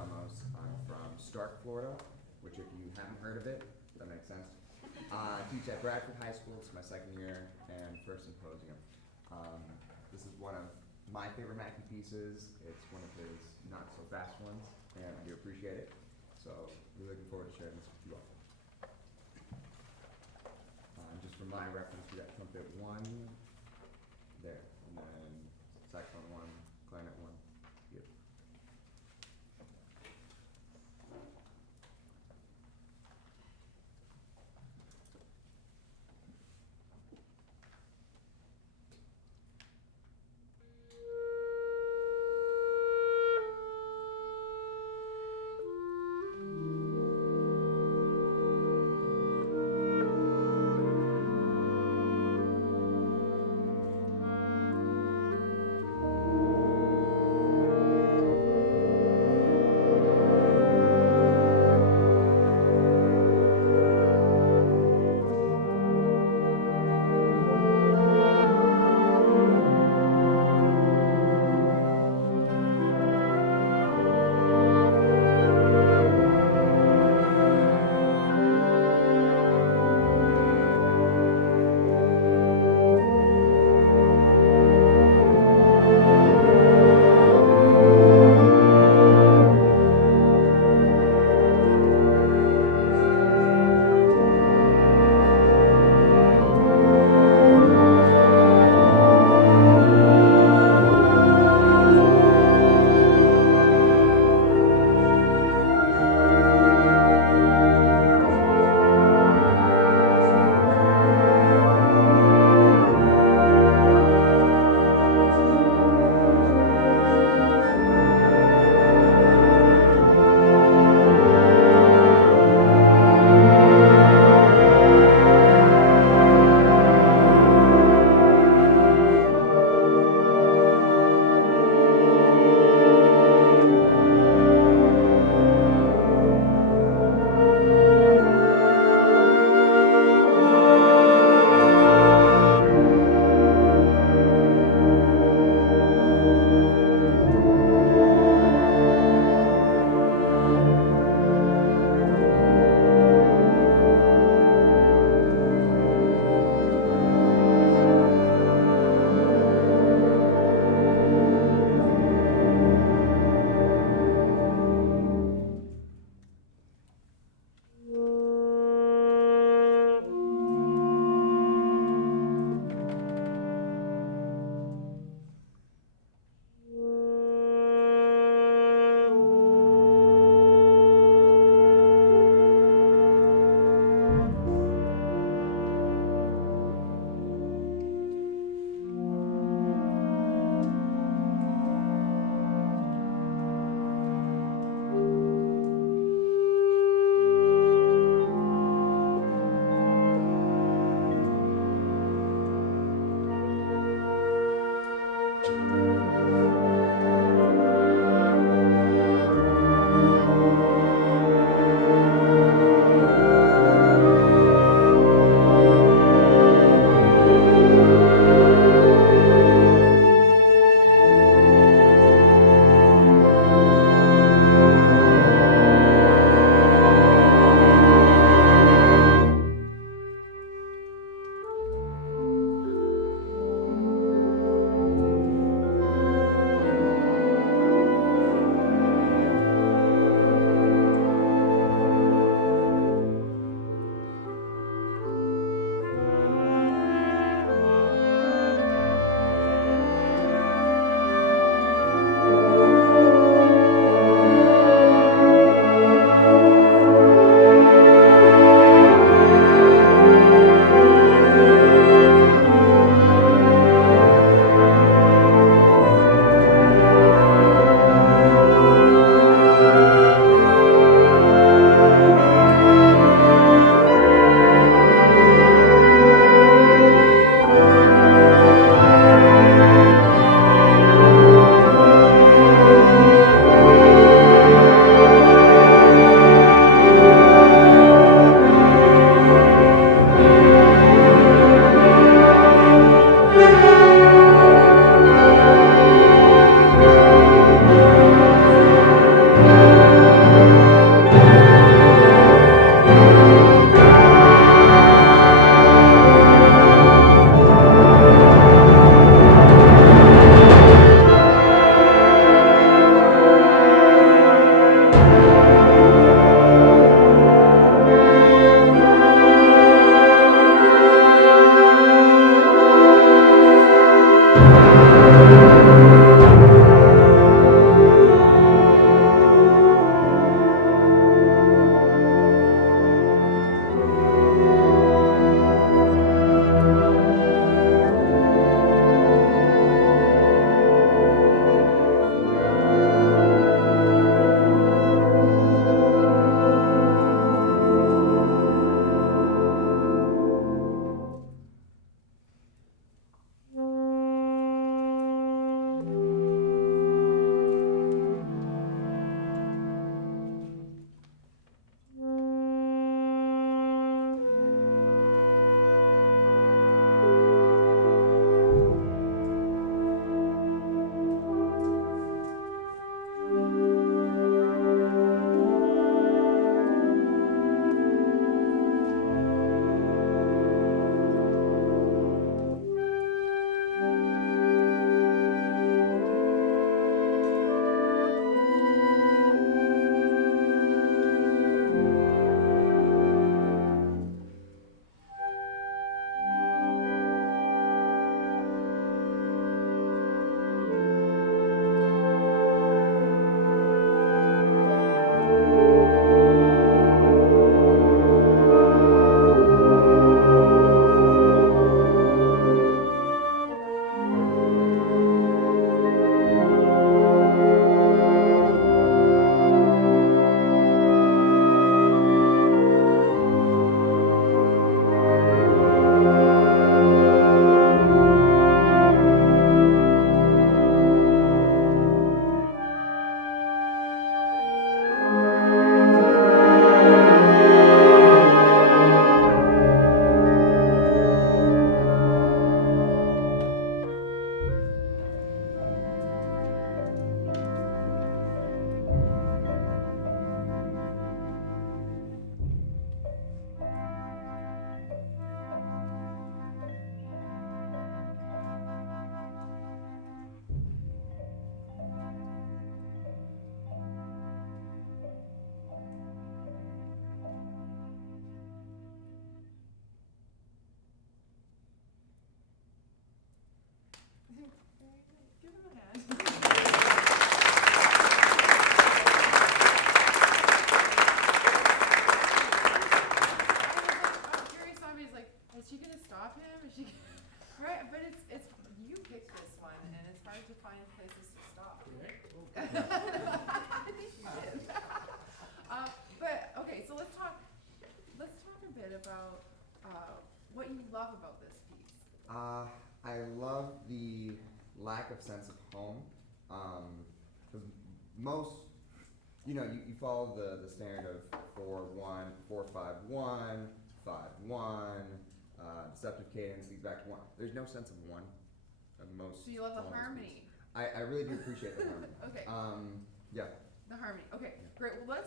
Ramos. I'm from Stark, Florida, which if you haven't heard of it, that makes sense. Teach at Bradford High School. It's my second year and first symposium. This is one of my favorite Mackey pieces. It's one of his not so fast ones, and I do appreciate it. So really looking forward to sharing this with you all. Just for my reference, we got trumpet 1 there, and then saxophone 1, clarinet 1. Yep. I love the lack of sense of home. Because most, you know, you follow the standard of 4-1, 4-5-1, 5-1, deceptive cadence, leads back to 1. There's no sense of 1 of most. So you love the poems. harmony. I really do appreciate the harmony. Okay. Yeah. The harmony. Okay, Yeah. great. Well,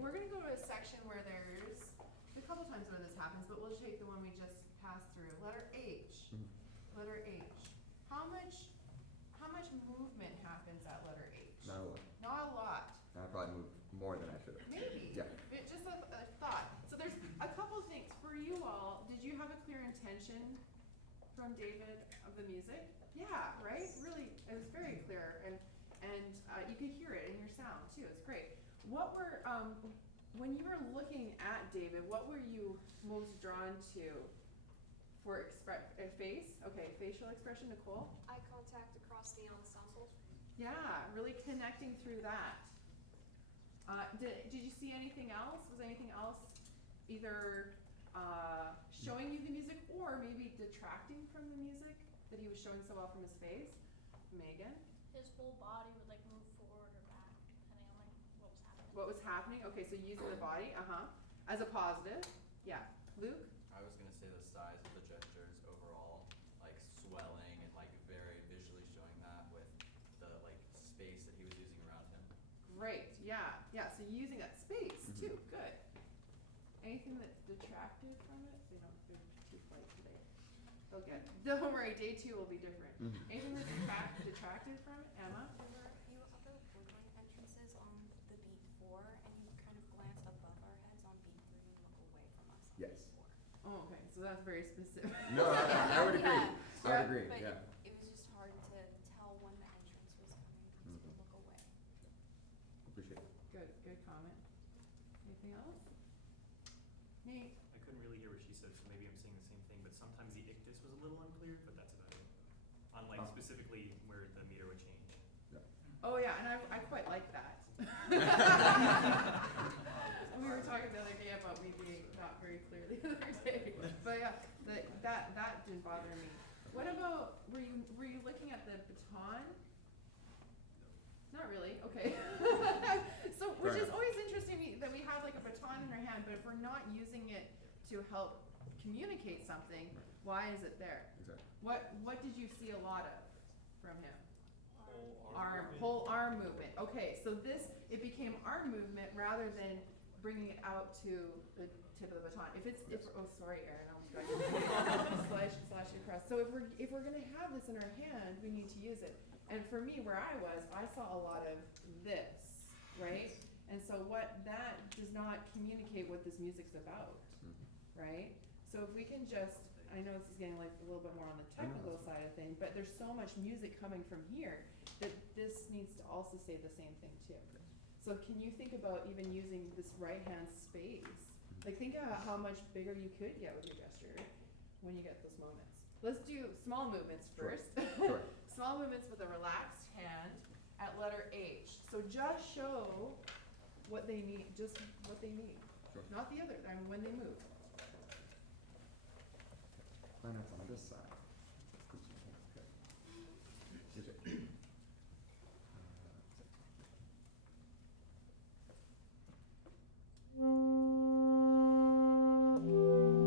we're gonna go to a section where there's a couple times where this happens, but we'll take the one we just passed through. Letter H. Mhm. Letter H. How much movement happens at letter H? Not a lot. Not a lot. I probably moved more than I should have. Maybe. Yeah. Just a thought. So there's a couple things for you all. Did you have a clear intention from David of the music? Yeah, right? Really, it was very clear, and you could hear it in your sound too. It's great. What were when you were looking at David, what were you most drawn to for face? Okay, facial expression, Nicole? Eye contact across the ensemble. Yeah, really connecting through that. Did you see anything else? Was anything else either showing you the music or maybe detracting from the music that he was showing so well from his face? Megan? His whole body would like move forward or back, depending on like what was happening. What was happening? Okay, so using the body, as a positive. Yeah. Luke? I was gonna say the size of the gestures overall, like swelling and like very visually showing that with the like space that he was using around him. Great. Yeah. Yeah. So using that space too. Good. Anything that detracted from it? They're too polite today. Okay. Don't worry. Day 2 will be different. Anything that detracted from it? Emma? There were a few other woodland entrances on the beat 4, and you kind of glance above our heads on beat 3 and look away from us on Yes. beat 4. Oh, okay. So that's very specific. No, I would agree. Yeah. I would agree. But Yeah. it was just hard to tell when the entrance was coming because you would look away. Appreciate it. Good comment. Anything else? Nate? I couldn't really hear what she said, so maybe I'm saying the same thing, but sometimes the ictus was a little unclear, but that's about it. On like specifically where the meter would change. Oh yeah, and I quite like that. We were talking the other day about me being not very clear the other day, but yeah, that didn't bother me. What about were you looking at the baton? Not really. Okay. So which is always interesting that we have like a baton in our hand, but if we're not using it to help communicate something, why is it there? Exactly. What did you see a lot of from him? Whole Whole arm movement. Okay, so it became arm movement rather than bringing it out to the tip of the baton. Oh sorry, Erin, I almost got you. slash across. So if we're gonna have this in our hand, we need to use it. And for me, where I saw a lot of this, right? And so that does not communicate what this music's about, right? So if we can just, I know this is getting like a little bit more on the technical side of things, but there's so much music coming from here that this needs to also say the same thing too. So can you think about even using this right hand space? Like think about how much bigger you could get with your gesture when you get those moments. Let's do small movements first. Sure. Small movements with a relaxed hand at letter H. So just show what they need, just what they need. Sure. Not the other, when they move. Planets on this side. Okay.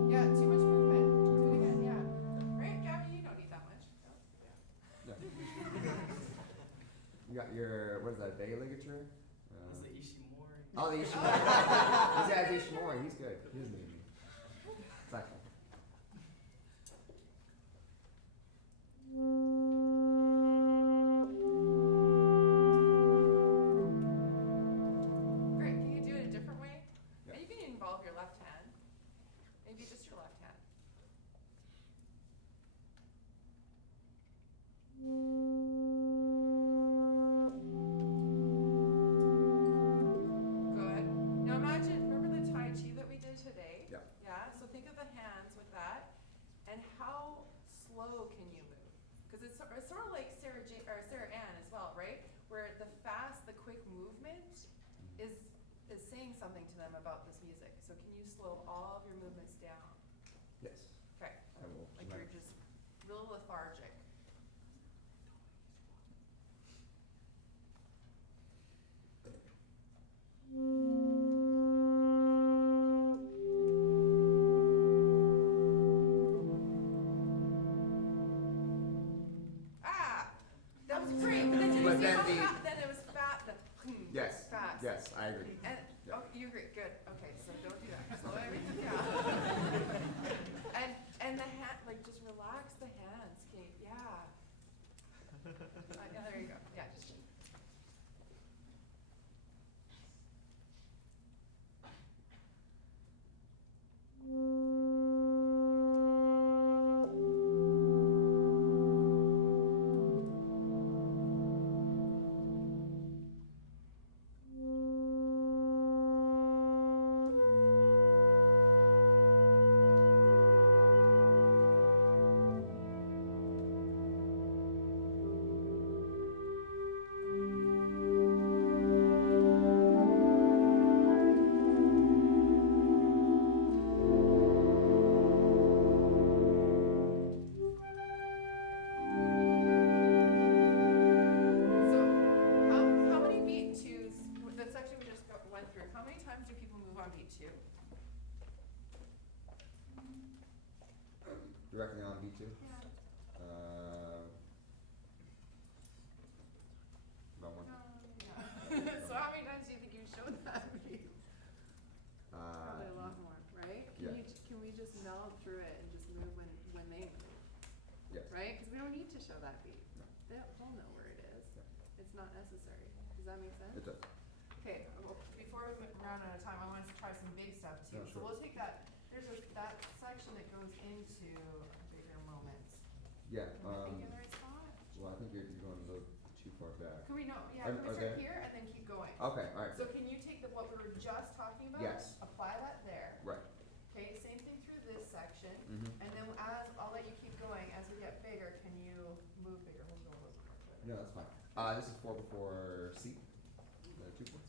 Yeah, too much movement. Do it again, yeah. Right, Gabby, you don't need that much. Yeah. You got your, what is that, Vega ligature? Is the Ishimori? Oh, the Ishimori. This guy's Ishimori. He's good. He doesn't need me. Exactly. Great, can you do it a different way? Yeah. And you can involve your left hand. Maybe just your left hand. Good. Now imagine, remember the Tai Chi that we did today? Yeah. Yeah, so think of the hands with that, and how slow can you move? Because it's sort of like Sarah Ann as well, right? Where the quick movement is saying something to them about this music. So can you slow all of your movements down? Yes. Okay. I will. Like you're just real lethargic. Ah, that was great. But then did you But see then how the- fat? Then it was fat. Yes, Fast. yes, I agree. And Yeah. oh, you agree. Good. Okay, so don't do that. Slow everything down. and the hand, like just relax the hands, Kate. Yeah. Yeah, there you go. Yeah, just. So, how many beat twos? The section we just went through. How many times do people move on beat two? Directly on B2? Yeah. About one. Yeah. So how many times do you think you showed that beat? Probably a lot more, right? yeah. Can we just meld through it and just move when they move, Yes. right? Because we don't need to show that beat. No. They'll know where it is. Yeah. It's not necessary. Does that make sense? It does. Okay, well, before we run out of time, I want us to try some big stuff too. Oh, So sure. we'll take that, that section that goes into bigger moments. Yeah, Am I thinking the right spot? well, I think you're going a little too far back. Can we can we Okay. start here and then keep going? Okay, alright, So can you take what we were just talking about? Yes. Apply that there. right. Okay, same thing through this section. Mm-hmm. And then I'll let you keep going, as we get bigger, can you move bigger? We'll go a little bit further. No, that's fine. This is 4 before C. 2 4.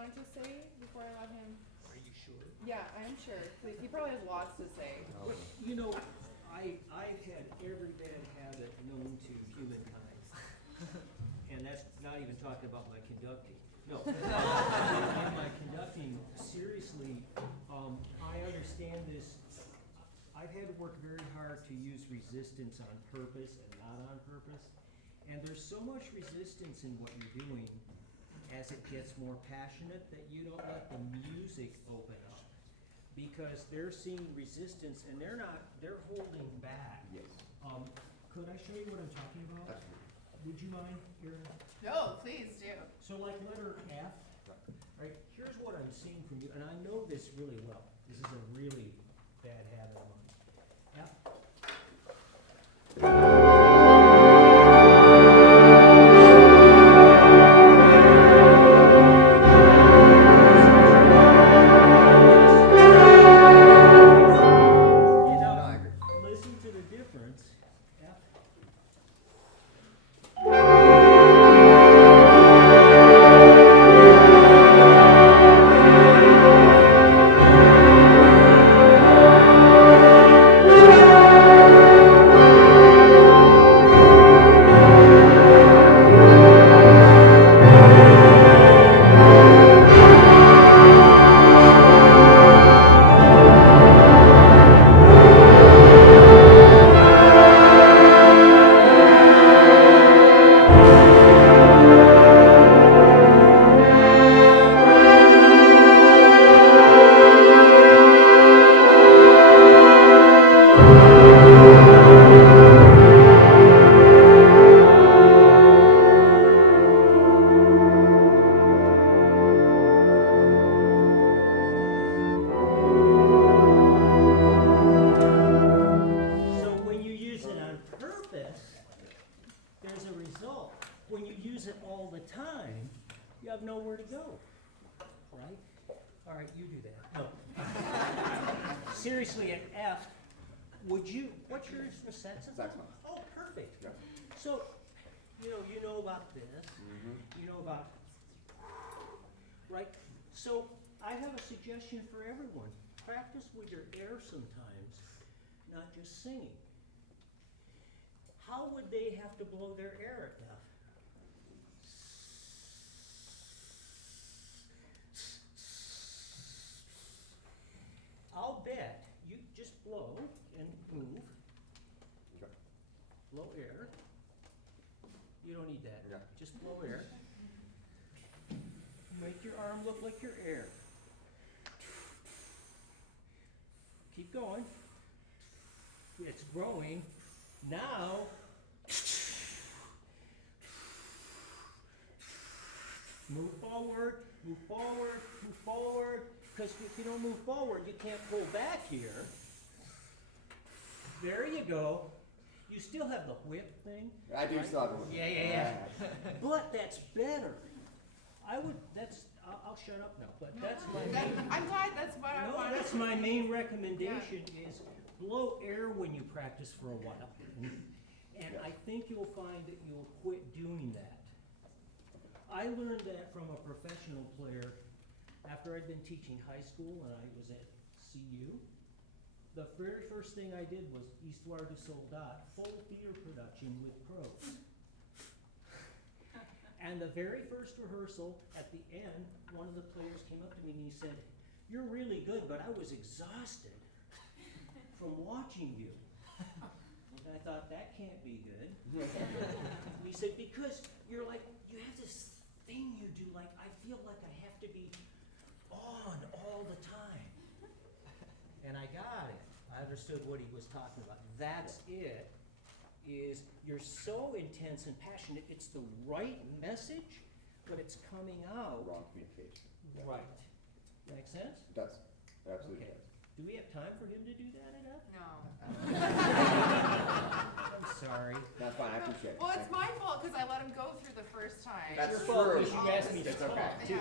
wanted to say before I let him? Are you sure? Yeah, I am sure. He probably has lots to say. But, you know, I've had every bad habit known to humankind. And that's not even talking about my conducting. No. In my conducting, seriously, I understand this. I've had to work very hard to use resistance on purpose and not on purpose. And there's so much resistance in what you're doing as it gets more passionate that you don't let the music open up. Because they're seeing resistance and they're holding back. Yes. Could I show you what I'm talking about? Absolutely. Would you mind, Erin? No, please do. So like letter F, right, here's what I'm seeing from you, and I know this really well. This is a really bad habit of mine. F. You know, No, I agree. listen to the difference. F. So when you use it on purpose, there's a result. When you use it all the time, you have nowhere to go, right? All right, you do that. No. Seriously, at F, what's your senses? Saxophone. Oh, perfect. Yeah. So, you know about this, Mm-hmm. you know about, right? So I have a suggestion for everyone. Practice with your air sometimes, not just singing. How would they have to blow their air at F? I'll bet you just blow and move. Okay. Blow air. You don't need that. Yeah. Just blow air. Make your arm look like your air. Keep going. It's growing. Now, move forward, move forward, move forward. Because if you don't move forward, you can't pull back here. There you go. You still have the whip thing. I do right? still have a whip. Yeah. But that's better. I'll shut up now, but that's my I'm glad that's what I no, wanted. that's my main recommendation is blow air when you practice for a while. And I think you'll find that you'll quit doing that. I learned that from a professional player after I'd been teaching high school and I was at CU. The very first thing I did was Histoire du Soldat, full theater production with pros. And the very first rehearsal, at the end, one of the players came up to me and he said, "You're really good, but I was exhausted from watching you." And I thought, that can't be good. And he said, "Because you're like, you have this thing you do, like, I feel like I have to be on all the time." And I got it. I understood what he was talking about. That's it. Is you're so intense and passionate, it's the right message, but it's coming out. Wrong communication. Yeah. Right. Make sense? It does. It absolutely Okay. does. Do we have time for him to do that enough? No. I'm sorry. That's fine. I appreciate it. Well, it's Thank my fault because I let him go through the first time. That's Your fault true. 'cause you asked me to It's okay. talk, too.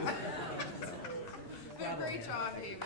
Yeah. But great job, David.